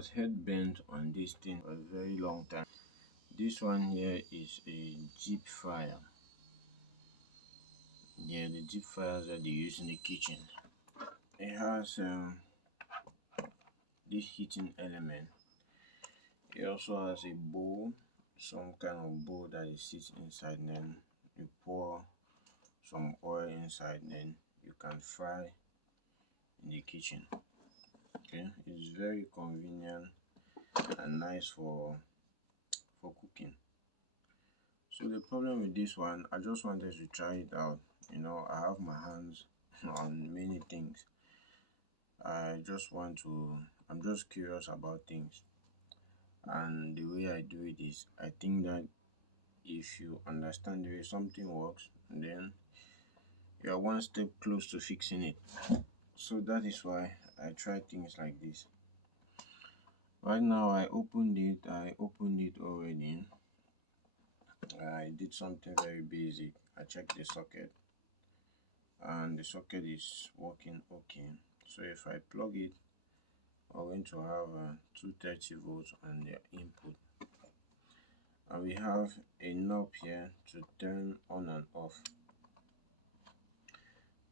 was head bent on this thing for a very long time. This one here is a deep fryer. Yeah, the deep fryers that they use in the kitchen. It has this heating element. It also has a bowl, some kind of bowl that it sits inside. Then you pour some oil inside. Then you can fry in the kitchen. Okay, it's very convenient and nice for cooking. So the problem with this one, I just wanted to try it out. I have my hands on many things. I'm just curious about things, and the way I do it is, I think that if you understand the way something works, then you are one step close to fixing it. So that is why I try things like this. Right now I opened it already. I did something very basic. I checked the socket and the socket is working okay. So if I plug it, we're going to have 230 volts on the input, and we have a knob here to turn on and off.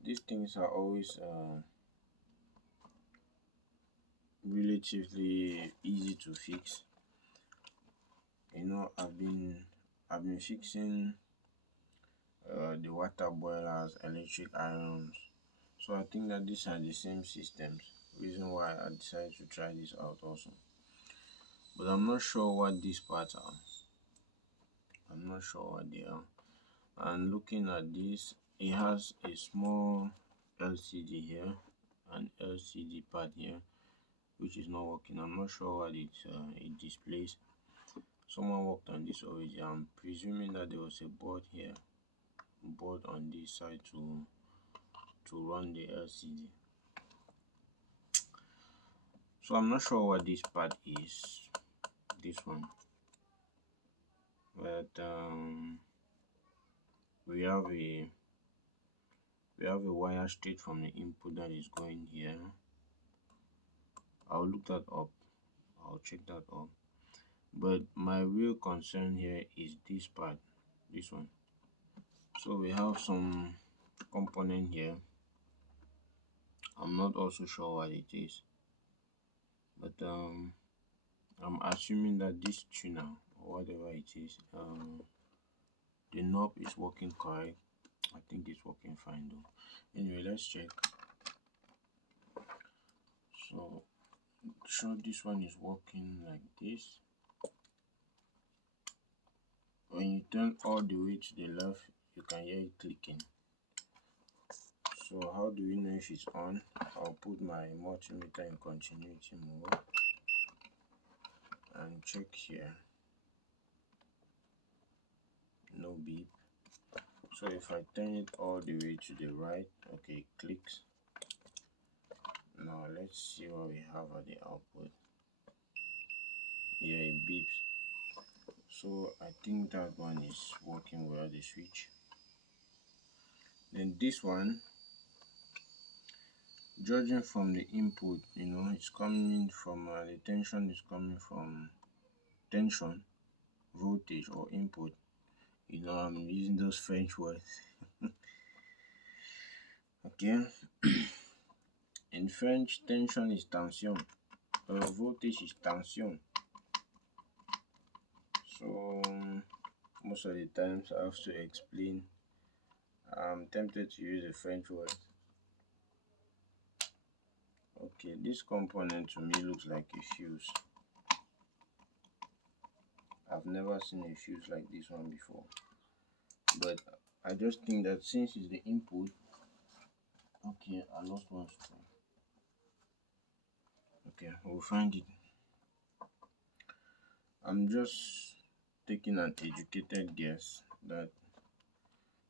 These things are always relatively easy to fix. I've been fixing the water boilers, electric irons, so I think that these are the same systems. Reason why I decided to try this out also, but I'm not sure what these parts are. I'm not sure what they are. And looking at this, it has a small LCD here, an LCD pad here, which is not working. I'm not sure what it displays. Someone worked on this already. I'm presuming that there was a board here, board on this side to run the LCD. So I'm not sure what this part is, this one, but we have a wire straight from the input that is going here. I'll look that up. I'll check that up. But my real concern here is this part, this one. So we have some component here. I'm not also sure what it is, but I'm assuming that this tuner or whatever it is, the knob is working correct. I think it's working fine though. Anyway, let's check. So sure, this one is working like this. When you turn all the way to the left, you can hear it clicking. So how do we know if it's on? I'll put my multimeter in continuity mode and check here. No beep. So if I turn it all the way to the right, okay, it clicks. Now let's see what we have at the output. Yeah, it beeps. So I think that one is working well, the switch. Then this one, judging from the input, it's coming from the tension is coming from tension, voltage or input. I'm using those French words. Okay. In French, tension is tension, voltage is tension. So most of the times I have to explain. I'm tempted to use a French word. Okay, this component to me looks like a fuse. I've never seen a fuse like this one before, but I just think that since it's the input. Okay, I lost one screw. Okay, we'll find it. I'm just taking an educated guess that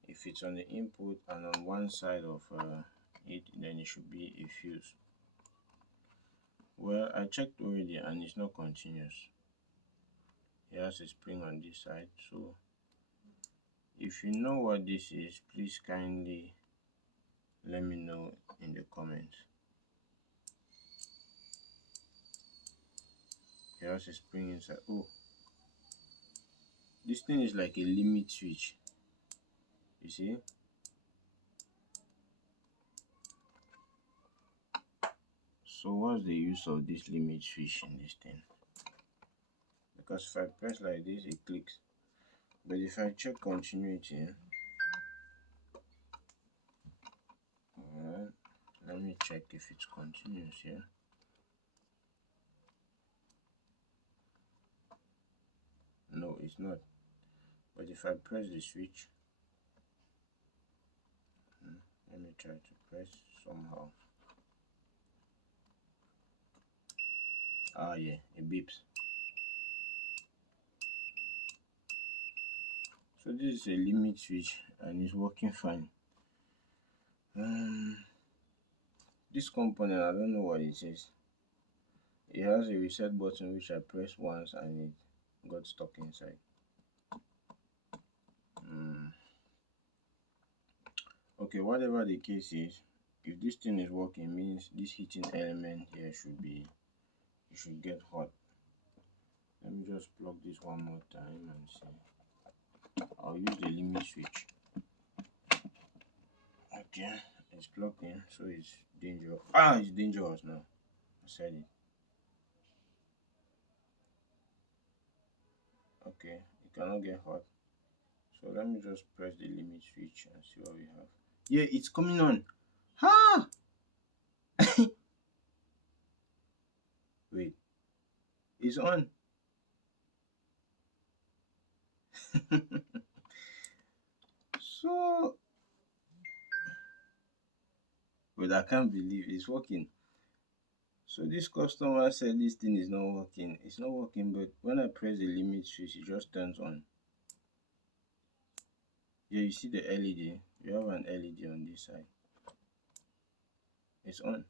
if it's on the input and on one side of it, then it should be a fuse. Well, I checked already and it's not continuous. It has a spring on this side. So if you know what this is, please kindly let me know in the comments. It has a spring inside. Oh, this thing is like a limit switch. You see? So what's the use of this limit switch in this thing? Because if I press like this, it clicks. But if I check continuity, alright, let me check if it's continuous here. No, it's not. But if I press the switch, let me try to press somehow. Ah, yeah, it beeps. So this is a limit switch and it's working fine. This component, I don't know what it is. It has a reset button which I pressed once and it got stuck inside. Okay, whatever the case is, if this thing is working, means this heating element here should be, it should get hot. Let me just plug this one more time and see. I'll use the limit switch. Okay, it's plugged in, so it's dangerous. Ah, it's dangerous now. I said it. Okay, it cannot get hot. So let me just press the limit switch and see what we have. Yeah, it's coming on. Ha! Wait, it's on. So, but I can't believe it's working. So this customer said this thing is not working. It's not working, but when I press the limit switch, it just turns on. Yeah, you see the LED. You have an LED on this side. It's on.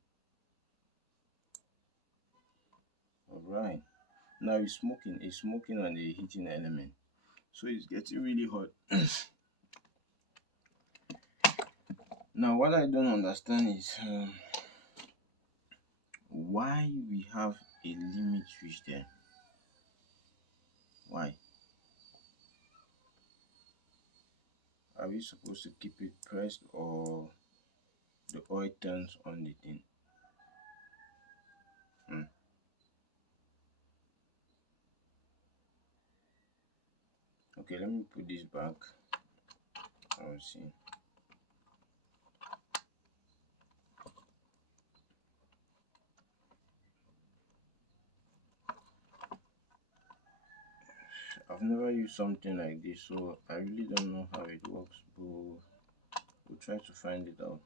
Alright. Now it's smoking. It's smoking on the heating element. So it's getting really hot. Now what I don't understand is why we have a limit switch there. Why? Are we supposed to keep it pressed or the oil turns on the thing? Okay, let me put this back. I'll see. I've never used something like this, so I really don't know how it works, but we'll try to find it out.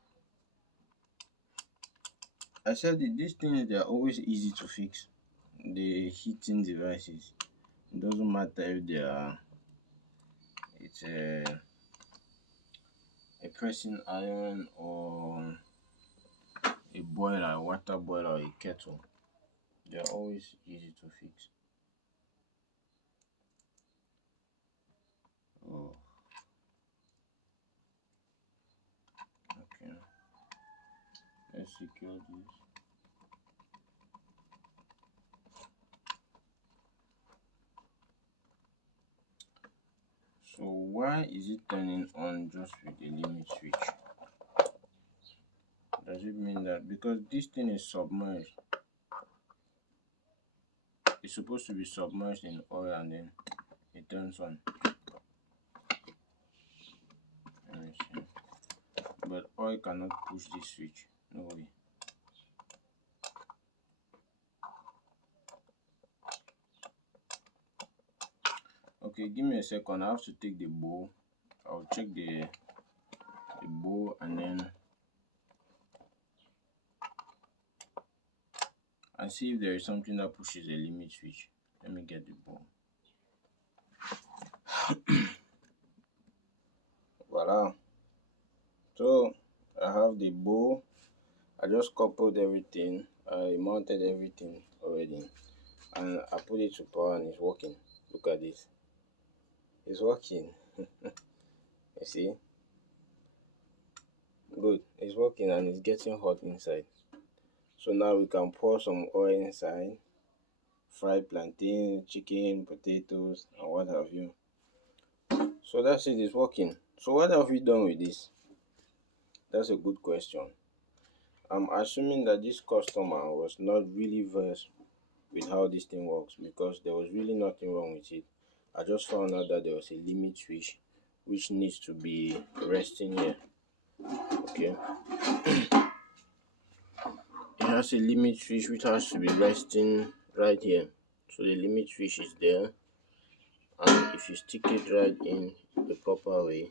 I said that these things, they are always easy to fix. The heating devices, it doesn't matter if they are, it's a pressing iron or a boiler, a water boiler or a kettle. They are always easy to fix. Oh, okay. Let's secure this. So why is it turning on just with the limit switch? Does it mean that because this thing is submerged, it's supposed to be submerged in oil and then it turns on? Let me see. But oil cannot push this switch. No way. Okay, give me a second. I have to take the bowl. I'll check the bowl and then and see if there is something that pushes a limit switch. Let me get the bowl. Voila. So I have the bowl. I just coupled everything. I mounted everything already, and I put it to power and it's working. Look at this. It's working. You see? Good. It's working and it's getting hot inside. So now we can pour some oil inside fried plantain, chicken, potatoes, and what have you. So that's it, it's working. So what have we done with this? That's a good question. I'm assuming that this customer was not really versed with how this thing works, because there was really nothing wrong with it. I just found out that there was a limit switch which needs to be resting here. Okay, it has a limit switch which has to be resting right here. So the limit switch is there, and if you stick it right in the proper way,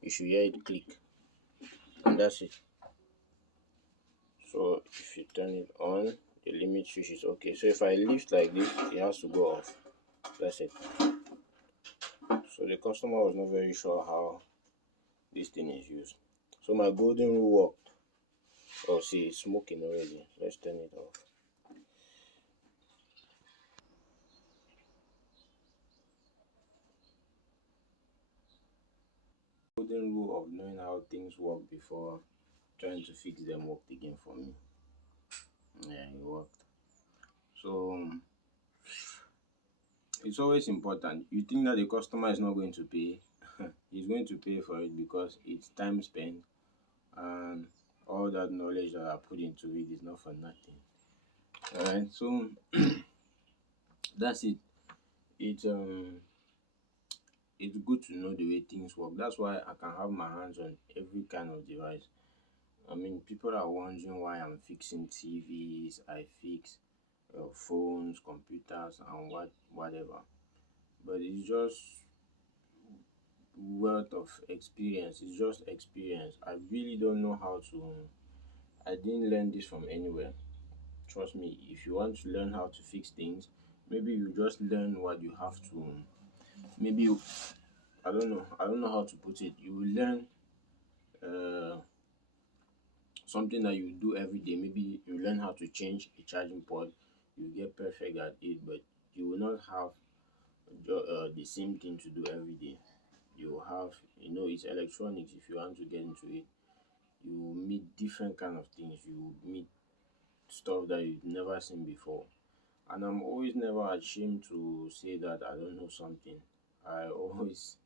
you should hear it click, and that's it. So if you turn it on, the limit switch is okay. So if I lift like this, it has to go off. That's it. So the customer was not very sure how this thing is used. So my golden rule worked. Oh, see, it's smoking already. Let's turn it off. Golden rule of knowing how things work before trying to fix them worked again for me. Yeah, it worked. So it's always important. You think that the customer is not going to pay, he's going to pay for it, because it's time spent, and all that knowledge that I put into it is not for nothing. Alright, so that's it. It's good to know the way things work. That's why I can have my hands on every kind of device. I mean, people are wondering why I'm fixing TVs, I fix phones, computers, and whatever. But it's just wealth of experience. It's just experience. I really don't know how to. I didn't learn this from anywhere. Trust me. If you want to learn how to fix things, maybe you just learn what you have to. Maybe you, I don't know. I don't know how to put it. You will learn uh, something that you do every day. Maybe you learn how to change a charging port. You get perfect at it, but you will not have the same thing to do every day. You will have, it's electronics. If you want to get into it, you will meet different kind of things. You will meet stuff that you've never seen before. And I'm always never ashamed to say that I don't know something. I always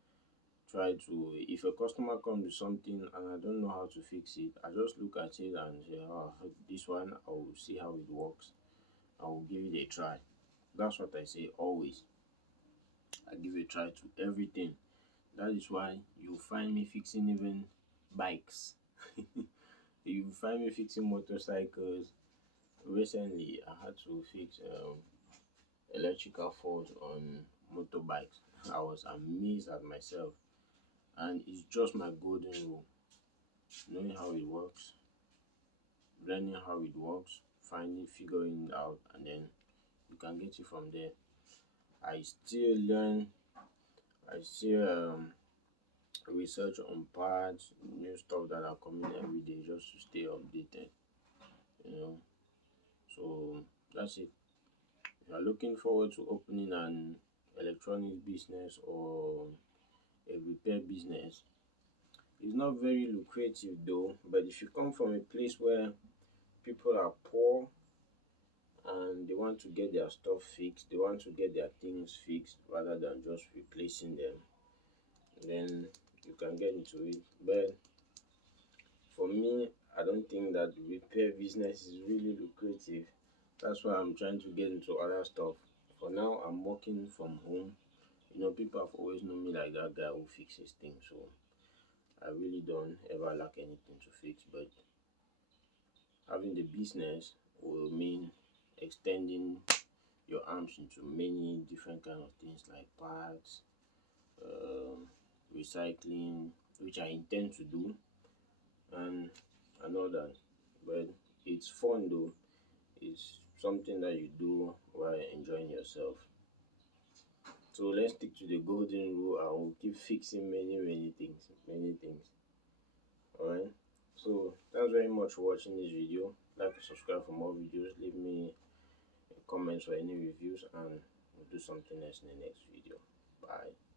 try to, if a customer comes with something and I don't know how to fix it, I just look at it and say, oh, this one, I will see how it works. I will give it a try. That's what I say always. I give a try to everything. That is why you find me fixing even bikes. You find me fixing motorcycles. Recently, I had to fix electrical fault on motorbikes. I was amazed at myself, and it's just my golden rule: knowing how it works, learning how it works, figuring it out, and then you can get it from there. I still learn. I still research on parts, new stuff that are coming every day, just to stay updated. You know, so that's it. If you are looking forward to opening an electronics business or a repair business, it's not very lucrative though. But if you come from a place where people are poor and they want to get their stuff fixed, they want to get their things fixed rather than just replacing them, then you can get into it. But for me, I don't think that repair business is really lucrative. That's why I'm trying to get into other stuff. For now, I'm working from home. People have always known me like that guy who fixes things, so I really don't ever lack anything to fix. But having the business will mean extending your arms into many different kind of things like parts, um, recycling, which I intend to do, and all that. But it's fun though. It's something that you do while enjoying yourself. So let's stick to the golden rule and we'll keep fixing many things. Many things. Alright. So thanks very much for watching this video. Like and subscribe for more videos. Leave me comments or any reviews, and we'll do something else in the next video. Bye.